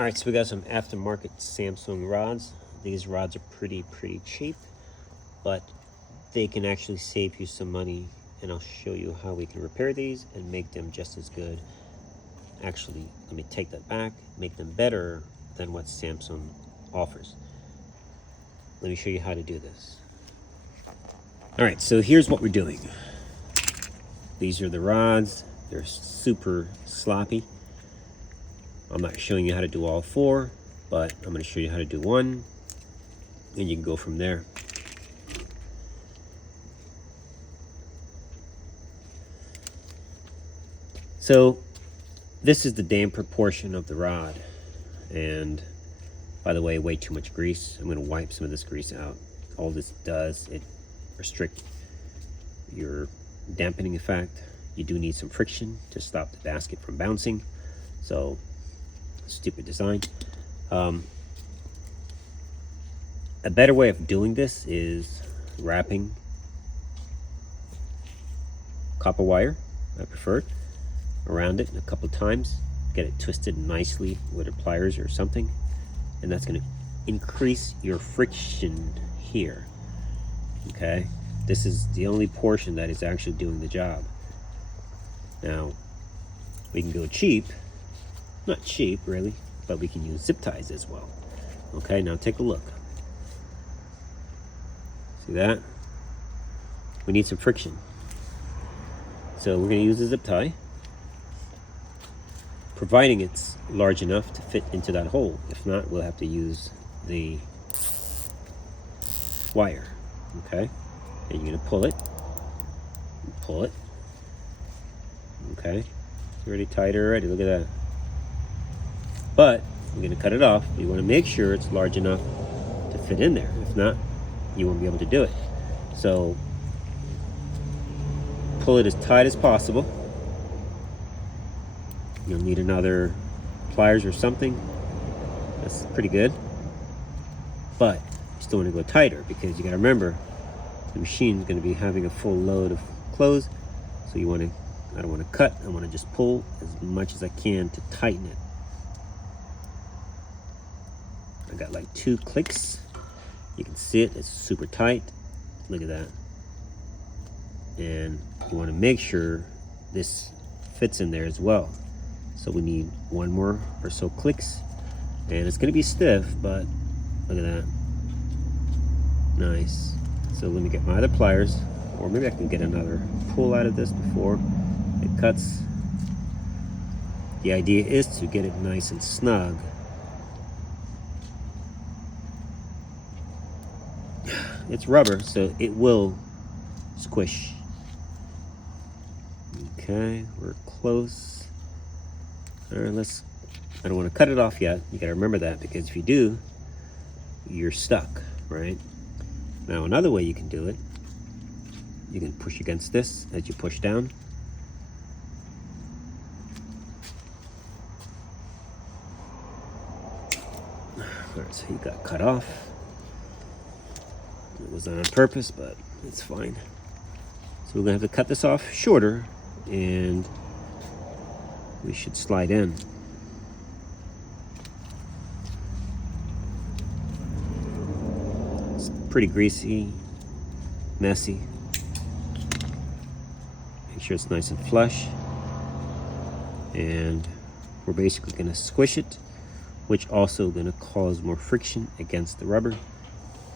All right, so we got some aftermarket Samsung rods. These rods are pretty cheap, but they can actually save you some money, and I'll show you how we can repair these and make them just as good. Actually, let me take that back, make them better than what Samsung offers. Let me show you how to do this. All right, so here's what we're doing. These are the rods. They're super sloppy. I'm not showing you how to do all four, but I'm going to show you how to do one, and you can go from there. So this is the damper portion of the rod, and by the way, way too much grease. I'm going to wipe some of this grease out. All this does, it restricts your dampening effect. You do need some friction to stop the basket from bouncing. So stupid design. A better way of doing this is wrapping copper wire, I prefer, around it a couple of times, get it twisted nicely with a pliers or something, and that's going to increase your friction here. Okay, this is the only portion that is actually doing the job. Now we can go cheap, not cheap really, but we can use zip ties as well. Okay, now take a look. See that? We need some friction, so we're going to use a zip tie, providing it's large enough to fit into that hole. If not, we'll have to use the wire. Okay, and you're going to pull it and pull it. Okay, it's already tight already. Look at that. But we're going to cut it off. You want to make sure it's large enough to fit in there. If not, you won't be able to do it. So pull it as tight as possible. You'll need another pliers or something. That's pretty good. But you still want to go tighter, because you got to remember the machine's going to be having a full load of clothes. So you want to, I don't want to cut, I want to just pull as much as I can to tighten it. I got like 2 clicks. You can see it, it's super tight. Look at that. And you want to make sure this fits in there as well. So we need 1 more or so clicks, and it's going to be stiff, but look at that. Nice. So let me get my other pliers, or maybe I can get another pull out of this before it cuts. The idea is to get it nice and snug. It's rubber, so it will squish. Okay, we're close. All right, I don't want to cut it off yet. You got to remember that, because if you do, you're stuck, right? Now, another way you can do it, you can push against this as you push down. All right, so you got cut off. It was on purpose, but it's fine. So we're gonna have to cut this off shorter, and we should slide in. It's pretty greasy, messy. Make sure it's nice and flush. And we're basically gonna squish it, which also gonna cause more friction against the rubber.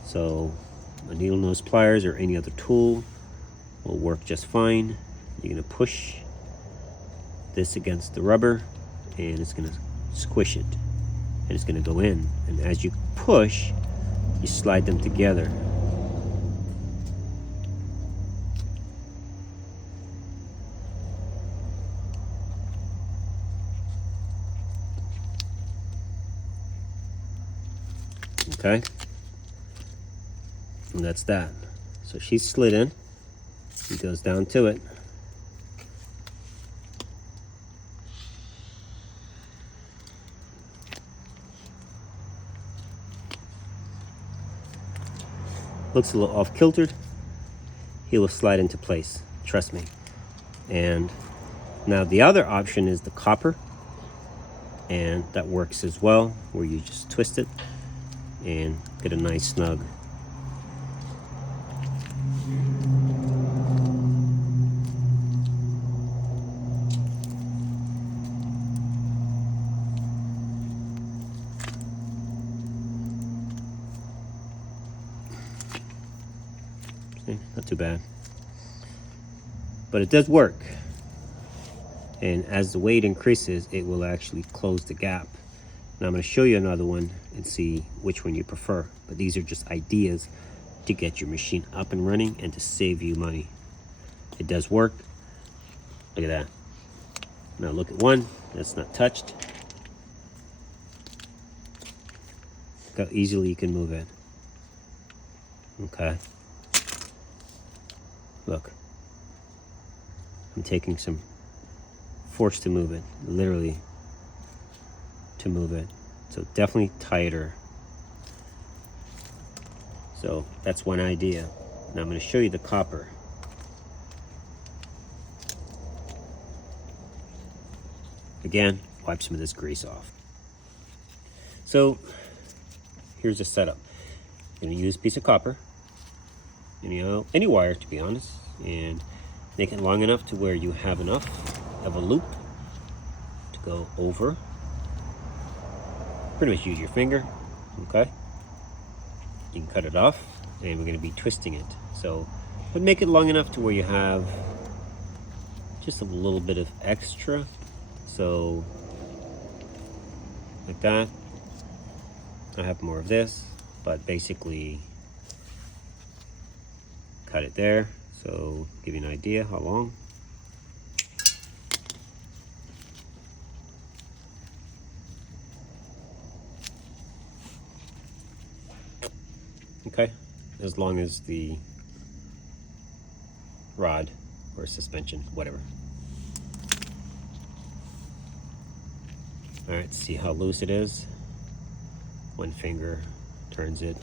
So a needle nose pliers or any other tool will work just fine. You're gonna push this against the rubber, and it's gonna squish it, and it's gonna go in. And as you push, you slide them together. Okay, and that's that. So she's slid in. He goes down to it. Looks a little off kiltered. He will slide into place, trust me. And now the other option is the copper, and that works as well, where you just twist it and get a nice snug. See, not too bad, but it does work. And as the weight increases, it will actually close the gap. Now I'm going to show you another one and see which one you prefer. But these are just ideas to get your machine up and running and to save you money. It does work. Look at that. Now look at one that's not touched. Look how easily you can move it. Okay. Look. I'm taking some force to move it, literally to move it. So definitely tighter. So that's one idea. Now I'm going to show you the copper. Again, wipe some of this grease off. So here's the setup. I'm going to use a piece of copper, any wire to be honest, and make it long enough to where you have enough of a loop to go over. Pretty much use your finger, okay? You can cut it off, and we're going to be twisting it. So, but make it long enough to where you have just a little bit of extra. So, like that. I have more of this, but basically cut it there. So, give you an idea how long. Okay, as long as the rod or suspension, whatever. All right, see how loose it is. One finger turns it.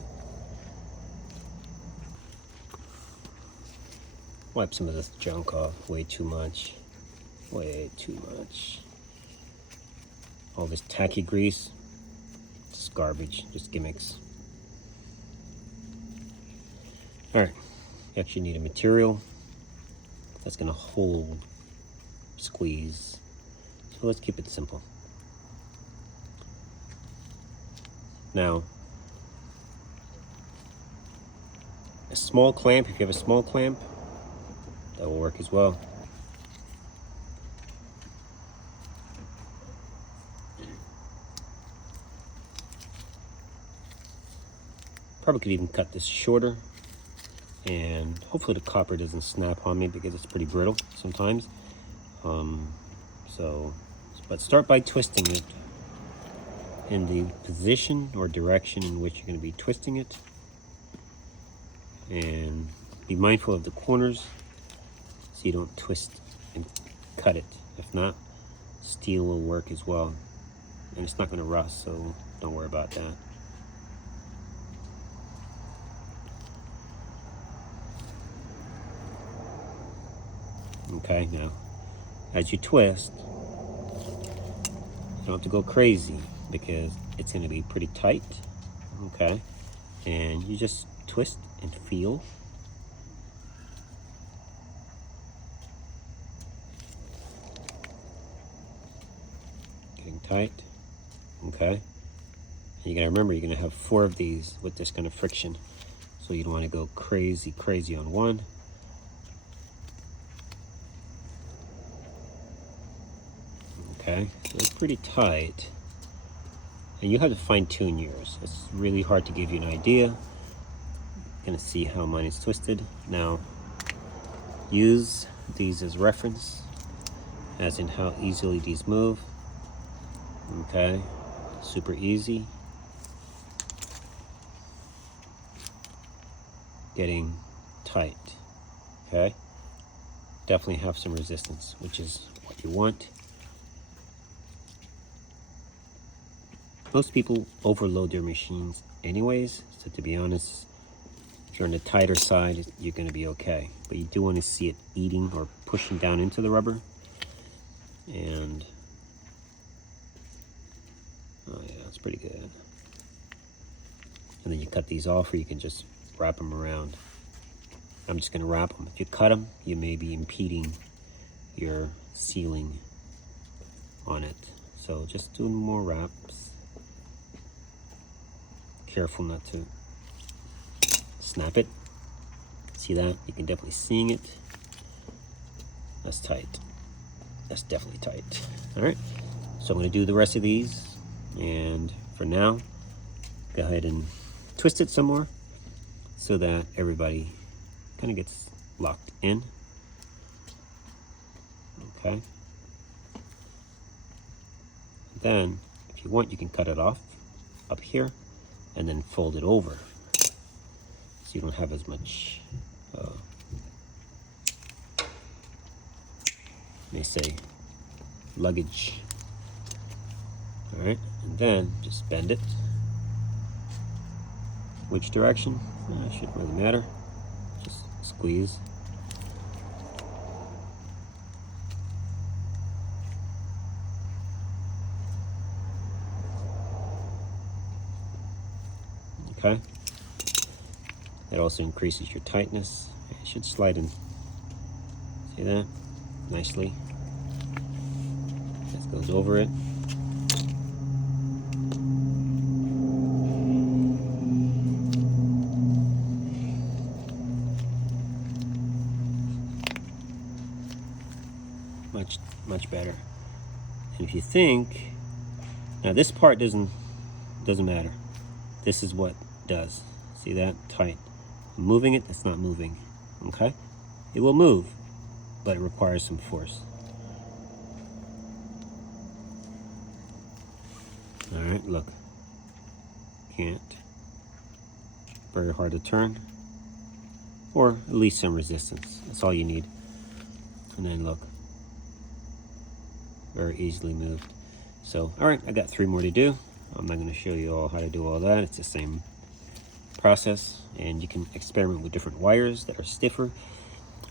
Wipe some of this junk off. Way too much. Way too much. All this tacky grease, just garbage, just gimmicks. All right, you actually need a material that's gonna hold, squeeze. So let's keep it simple. Now, a small clamp, if you have a small clamp, that will work as well. Probably could even cut this shorter, and hopefully the copper doesn't snap on me because it's pretty brittle sometimes. But start by twisting it in the position or direction in which you're going to be twisting it, and be mindful of the corners so you don't twist and cut it. If not, steel will work as well, and it's not going to rust, so don't worry about that. Okay, now as you twist, you don't have to go crazy because it's going to be pretty tight. Okay, and you just twist and feel. Getting tight. Okay, and you got to remember you're going to have 4 of these with this kind of friction, so you don't want to go crazy on one. Okay, so it's pretty tight, and you have to fine tune yours. It's really hard to give you an idea. You're gonna see how mine is twisted. Now, use these as reference, as in how easily these move. Okay, super easy. Getting tight. Okay, definitely have some resistance, which is what you want. Most people overload their machines anyways, so to be honest, if you're on the tighter side, you're going to be okay. But you do want to see it eating or pushing down into the rubber. And Oh yeah, that's pretty good. And then you cut these off, or you can just wrap them around. I'm just going to wrap them. If you cut them, you may be impeding your sealing on it. So just do more wraps. Careful not to snap it. See that? You can definitely see it. That's tight. That's definitely tight. All right. So I'm going to do the rest of these. And for now, go ahead and twist it some more so that everybody kind of gets locked in. Okay. Then, if you want, you can cut it off up here and then fold it over so you don't have as much, they say, luggage. All right, and then just bend it. Which direction? It shouldn't really matter. Just squeeze. Okay. It also increases your tightness. It should slide in. See that? Nicely. This goes over it. Much better. And if you think, now this part doesn't matter. This is what does. See that? Tight. I'm moving it, it's not moving. Okay? It will move, but it requires some force. All right, look. Can't. Very hard to turn. Or at least some resistance. That's all you need. And then look. Very easily moved. So, all right, I got 3 more to do. I'm not going to show you all how to do all that. It's the same process, and you can experiment with different wires that are stiffer.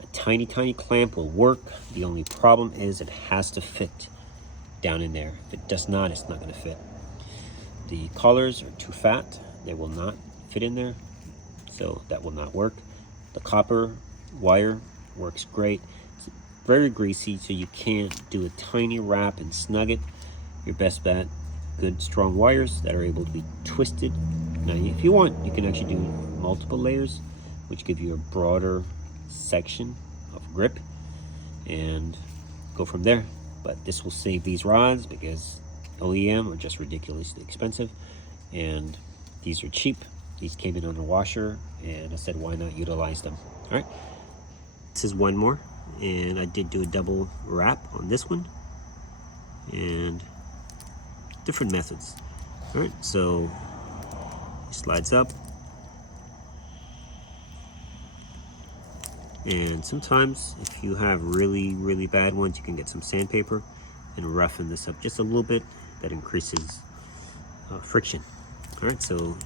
A tiny clamp will work. The only problem is it has to fit down in there. If it does not, it's not going to fit. The collars are too fat. They will not fit in there, so that will not work. The copper wire works great. It's very greasy, so you can't do a tiny wrap and snug it. Your best bet, good strong wires that are able to be twisted. Now, if you want, you can actually do multiple layers, which give you a broader section of grip, and go from there. But this will save these rods because OEM are just ridiculously expensive, and these are cheap. These came in on a washer, and I said, why not utilize them? All right, this is one more, and I did do a double wrap on this one, and different methods. All right, so it slides up, and sometimes if you have really bad ones, you can get some sandpaper and roughen this up just a little bit. That increases friction. All right, so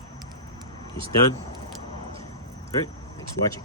it's done. All right, thanks for watching.